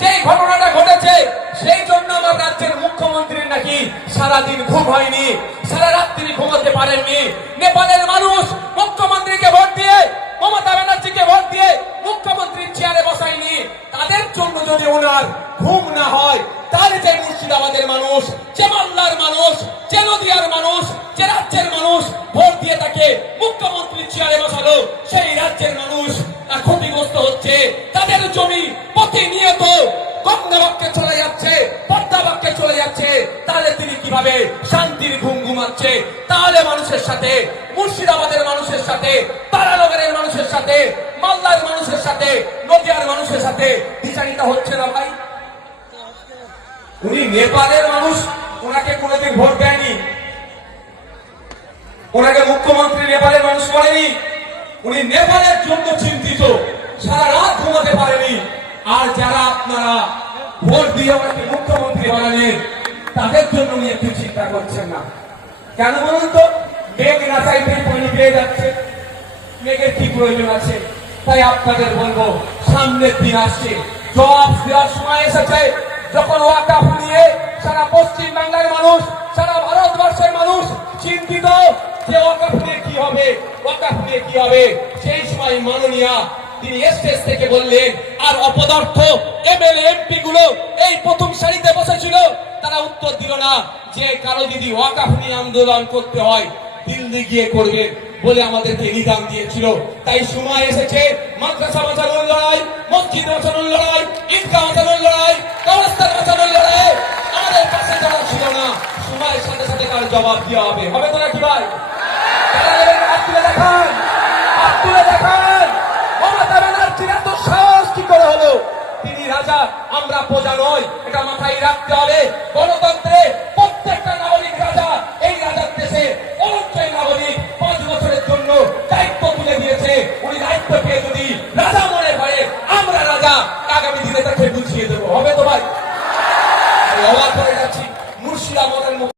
যেই ঘটনাটা ঘটেছে, সেই জন্য আমার রাজ্যের মুখ্যমন্ত্রীর নাকি সারাদিন ঘুম হয়নি, সারা রাত্রি ঘুমাতে পারেননি। নেপালের মানুষ মুখ্যমন্ত্রীকে ভোট দিয়ে, মমতা ব্যানার্জিকে ভোট দিয়ে মুখ্যমন্ত্রীর চেয়ারে বসায়নি। তাদের জন্য যদি ওনার ঘুম না হয় তাহলে যে মুর্শিদাবাদের মানুষ, যে মাল্লার মানুষ, যে নদিয়ার মানুষ, যে রাজ্যের মানুষ ভোট দিয়ে তাকে মুখ্যমন্ত্রীর চেয়ারে বসালো, সেই রাজ্যের মানুষ ক্ষতিগ্রস্ত হচ্ছে। তাদের জমি প্রতিনিয়ত গঙ্গাবাক্যে চলে যাচ্ছে পদ্মাবাক্যে চলে যাচ্ছে। তাহলে তিনি কীভাবে শান্তির ঘুম ঘুমাচ্ছে? তাহলে মানুষের সাথে, মুর্শিদাবাদের মানুষের সাথে, তারানগরের মানুষের সাথে, মালদার মানুষের সাথে, নদিয়ার মানুষের সাথে বিচারিত হচ্ছে না ভাই। উনি নেপালের মানুষ, ওনাকে কোনোদিন ভোট দেয়নি। ওনাকে মুখ্যমন্ত্রী নেপালের মানুষ করেনি উনি নেপালের জন্য চিন্তিত সারা রাত ঘুমাতে পারেনি আর যারা আপনারা ভোট দিয়ে ওনাকে মুখ্যমন্ত্রী বানালেন, তাদের জন্য উনি একটু চিন্তা করছেন না। কেন বলুন তো? মেঘ না চাইতে পানি পেয়ে যাচ্ছে। মেঘের কি প্রয়োজন আছে? তাই আপনাদের বলব, সামনের দিন আসছে। জবাব দেওয়ার সময় এসেছে। যখন ওয়াকাফ নিয়ে সারা পশ্চিম বাংলার মানুষ, সারা ভারতবর্ষের মানুষ চিন্তিত যে ওয়াকাফ নিয়ে কি হবে ওয়াকাফ নিয়ে কি হবে, সেই সময় মাননীয়া তিনি স্টেজ থেকে বললেন, আর অপদার্থ, এমএলএ এমপি গুলো এই প্রথম সারিতে বসেছিল। তারা উত্তর দিল না যে কারও যদি ওয়াকাফ আন্দোলন করতে হয়, দিল্লি গিয়ে করবেন বলে আমাদেরকে নিদান দিয়েছিল। তাই সময় এসেছে মাদ্রাসা বাঁচানোর লড়াই, মসজিদ বাঁচানোর লড়াই, ঈদগাহ বাঁচানোর লড়াই, কবরস্থান বাঁচানোর লড়াই। আমাদের পাশে যারা ছিল না, সময়ের সাথে সাথে তার জবাব দেওয়া হবে। হবে তো নাকি ভাই? তিনি রাজা আমরা প্রজা নই, এটা মাথায় রাখতে হবে। গণতন্ত্রে প্রত্যেকটা নাগরিক রাজা এই রাজার দেশে অনন্তই নাগরিক, পাঁচ বছরের জন্য দায়িত্ব তুলে দিয়েছে। উনি দায়িত্ব পেয়ে যদি রাজা